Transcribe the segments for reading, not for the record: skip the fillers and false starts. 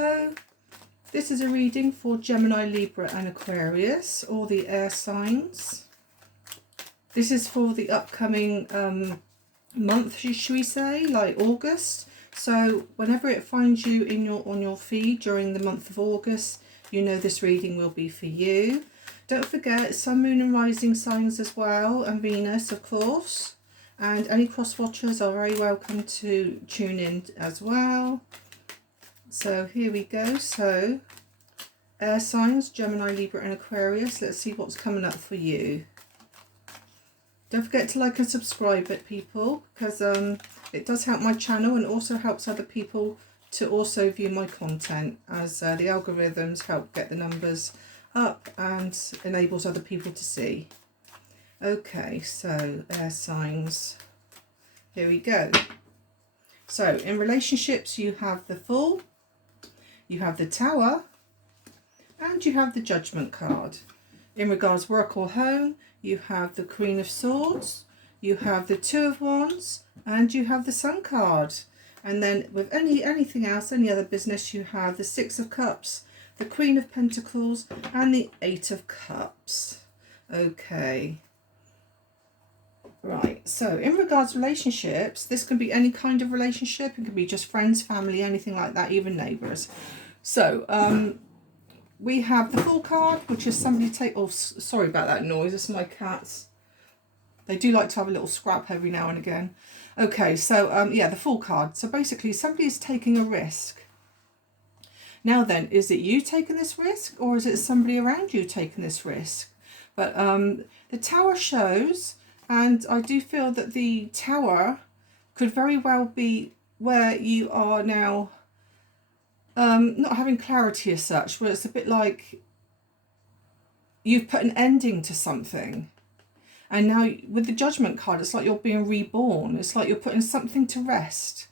Hello, this is a reading for Gemini, Libra and Aquarius, all the air signs. This is for the upcoming month, should we say, like August. So whenever it finds you in on your feed during the month of August, you know this reading will be for you. Don't forget Sun, Moon and Rising signs as well, and Venus, of course. And any cross watchers are very welcome to tune in as well. So here we go. So air signs, Gemini, Libra and Aquarius. Let's see what's coming up for you. Don't forget to like and subscribe it, people, because it does help my channel and also helps other people to also view my content, as the algorithms help get the numbers up and enables other people to see. Okay, so air signs. Here we go. So in relationships, you have the Fool, you have the Tower, and you have the Judgment card. In regards work or home, you have the Queen of Swords, you have the Two of Wands, and you have the Sun card. And then with anything else, any other business, you have the Six of Cups, the Queen of Pentacles, and the Eight of Cups. Okay. Right, so in regards to relationships, this can be any kind of relationship. It can be just friends, family, anything like that, even neighbours. So we have the Fool card, which is somebody oh, sorry about that noise, it's my cats. They do like to have a little scrap every now and again. Okay, so yeah, the Fool card. So basically somebody is taking a risk. Now then, is it you taking this risk, or is it somebody around you taking this risk? But the Tower shows, and I do feel that the Tower could very well be where you are now, not having clarity as such, where it's a bit like you've put an ending to something. And now with the Judgment card, it's like you're being reborn. It's like you're putting something to rest,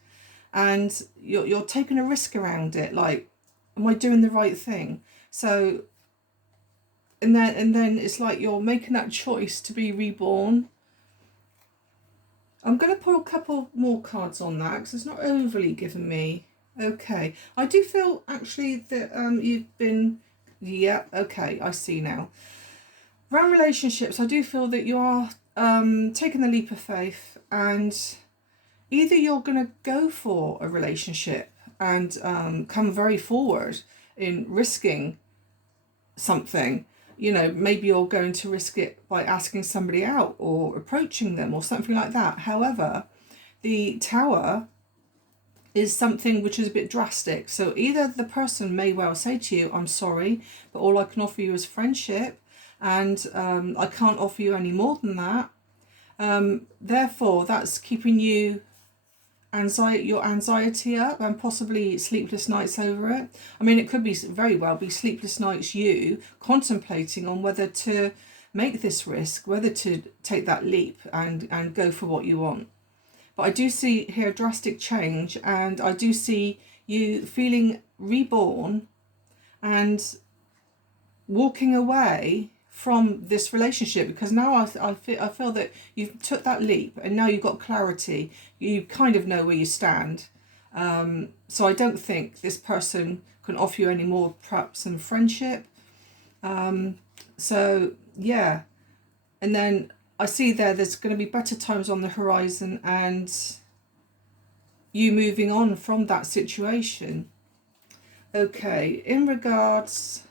and you're taking a risk around it. Like, am I doing the right thing? So, and then it's like you're making that choice to be reborn. I'm going to pull a couple more cards on that because it's not overly given me. Okay, I do feel actually that you've been, yeah, okay, I see now. Around relationships, I do feel that you are taking the leap of faith, and either you're going to go for a relationship and come very forward in risking something. You know, maybe you're going to risk it by asking somebody out or approaching them or something like that. However, the Tower is something which is a bit drastic. So either the person may well say to you, I'm sorry, but all I can offer you is friendship, and I can't offer you any more than that. Therefore, that's keeping you your anxiety up, and possibly sleepless nights over it. I mean, it could be very well be sleepless nights you contemplating on whether to make this risk, whether to take that leap and go for what you want. But I do see here drastic change, and I do see you feeling reborn and walking away from this relationship, because now I feel that you've took that leap and now you've got clarity. You kind of know where you stand. So I don't think this person can offer you any more perhaps than friendship. So yeah, and then I see there's going to be better times on the horizon, and you moving on from that situation. Okay, in regards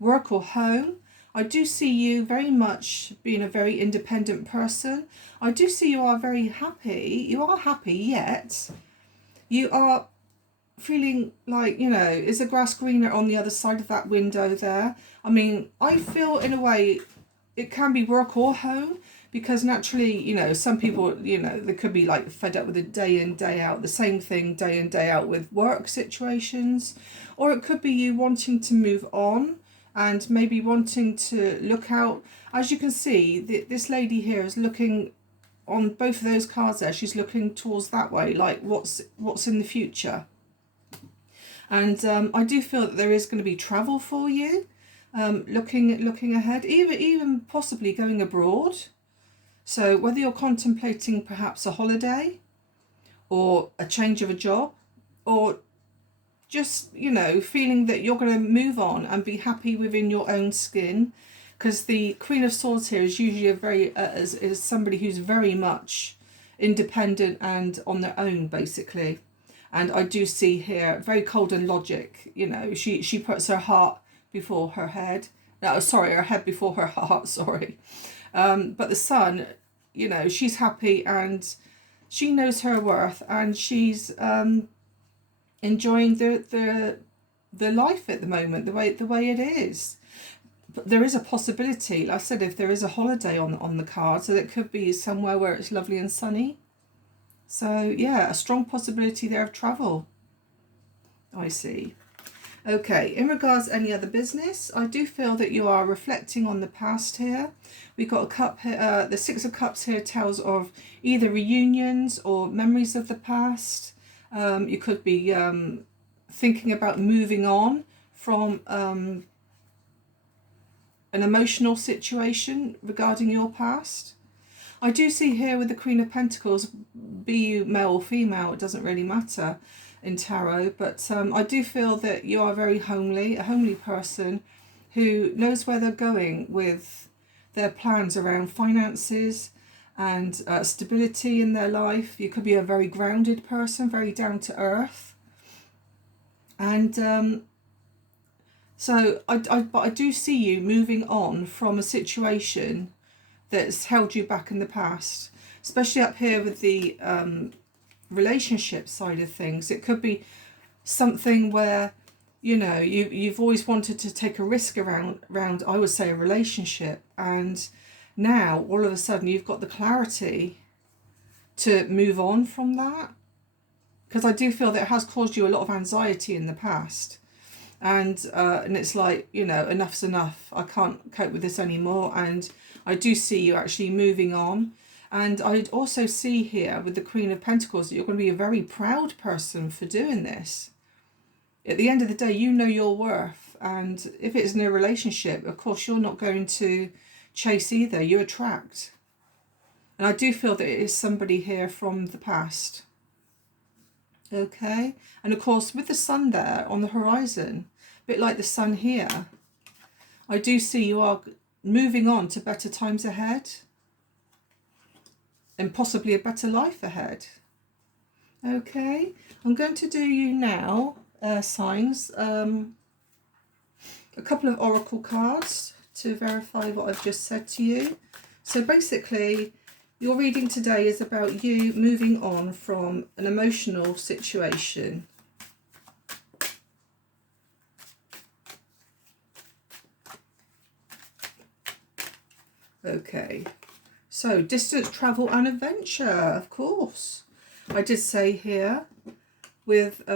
work or home, I do see you very much being a very independent person. I do see you are very happy. You are happy, yet you are feeling like, you know, is the grass greener on the other side of that window there? I mean, I feel in a way it can be work or home, because naturally, you know, some people, you know, they could be like fed up with it day in, day out, the same thing day in, day out with work situations. Or it could be you wanting to move on and maybe wanting to look out. As you can see, this lady here is looking on both of those cards there. She's looking towards that way, like what's in the future. And I do feel that there is going to be travel for you, looking ahead, even possibly going abroad. So whether you're contemplating perhaps a holiday or a change of a job, or just, you know, feeling that you're going to move on and be happy within your own skin, because the Queen of Swords here is usually a very is somebody who's very much independent and on their own, basically. And I do see here very cold and logic. You know, she puts her heart before her head. No, sorry, her head before her heart. Sorry, but the Sun, you know, she's happy and she knows her worth, and she's enjoying the life at the moment, the way it is. But there is a possibility, like I said, if there is a holiday on the card, so it could be somewhere where it's lovely and sunny. So yeah, a strong possibility there of travel, I see. Okay, in regards to any other business, I do feel that you are reflecting on the past here. We've got a cup here, the Six of Cups here tells of either reunions or memories of the past. You could be thinking about moving on from an emotional situation regarding your past. I do see here with the Queen of Pentacles, be you male or female, it doesn't really matter in tarot, but I do feel that you are very homely, a homely person who knows where they're going with their plans around finances and stability in their life. You could be a very grounded person, very down to earth. And so I do see you moving on from a situation that's held you back in the past, especially up here with the relationship side of things. It could be something where, you know, you've always wanted to take a risk around I would say a relationship, and now all of a sudden you've got the clarity to move on from that, because I do feel that it has caused you a lot of anxiety in the past. And it's like, you know, enough's enough. I can't cope with this anymore. And I do see you actually moving on. And I also see here with the Queen of Pentacles that you're going to be a very proud person for doing this. At the end of the day, you know your worth. And if it's in a relationship, of course, you're not going to chase either. You attract. And I do feel that it is somebody here from the past. Okay, and of course with the Sun there on the horizon, a bit like the Sun here, I do see you are moving on to better times ahead and possibly a better life ahead. Okay, I'm going to do you now, signs, a couple of oracle cards to verify what I've just said to you. So basically, your reading today is about you moving on from an emotional situation. Okay, so distance, travel and adventure, of course. I did say here with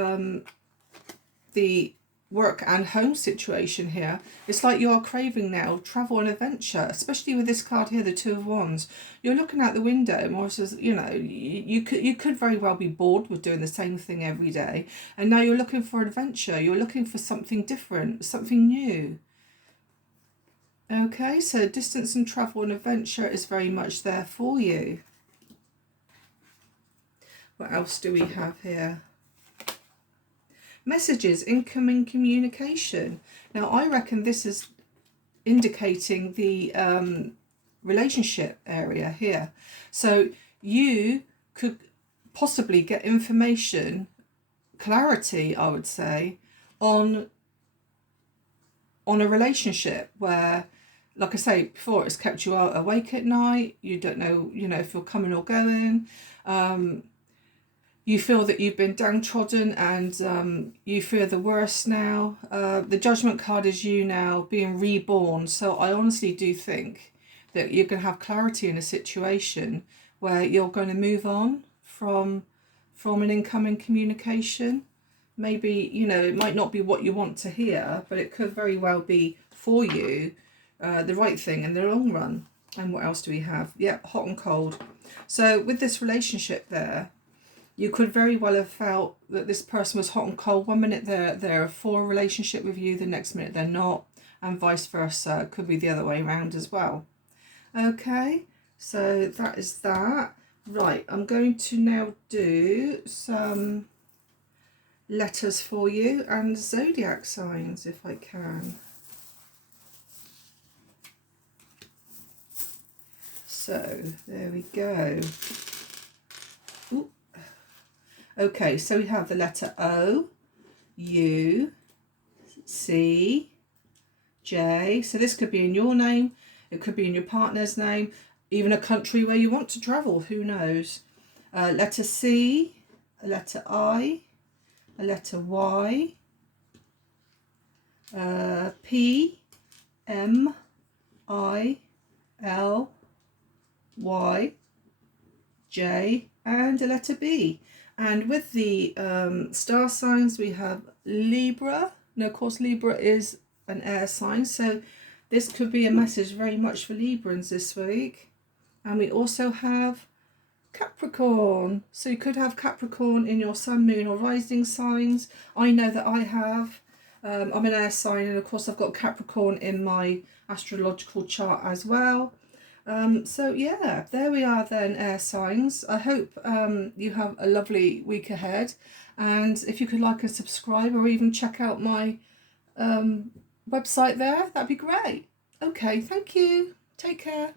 the work and home situation here, it's like you are craving now travel and adventure, especially with this card here, the Two of Wands. You're looking out the window and more says, you know, you could very well be bored with doing the same thing every day, and now you're looking for adventure. You're looking for something different, something new. Okay, so distance and travel and adventure is very much there for you. What else do we have here? Messages, incoming communication. Now, I reckon this is indicating the relationship area here. So you could possibly get information, clarity, I would say, on a relationship where, like I say before, it's kept you awake at night. You don't know, you know, if you're coming or going. You feel that you've been downtrodden and you fear the worst now. The Judgment card is you now being reborn. So I honestly do think that you're going to have clarity in a situation where you're going to move on from an incoming communication. Maybe, you know, it might not be what you want to hear, but it could very well be for you the right thing in the long run. And what else do we have? Yep, hot and cold. So with this relationship there, you could very well have felt that this person was hot and cold. One minute they're for a relationship with you, the next minute they're not, and vice versa. It could be the other way around as well. Okay, so that is that. Right, I'm going to now do some letters for you and zodiac signs if I can. So there we go. Ooh. Okay, so we have the letter O, U, C, J. So this could be in your name, it could be in your partner's name, even a country where you want to travel, who knows. Letter C, a letter I, a letter Y, P, M, I, L, Y, J, and a letter B. And with the star signs, we have Libra. Now, of course, Libra is an air sign, so this could be a message very much for Librans this week. And we also have Capricorn. So you could have Capricorn in your sun, moon, or rising signs. I know that I have. I'm an air sign, and of course, I've got Capricorn in my astrological chart as well. So yeah, there we are then, air signs. I hope you have a lovely week ahead, and if you could like and subscribe, or even check out my website there, that'd be great. Okay, thank you. Take care.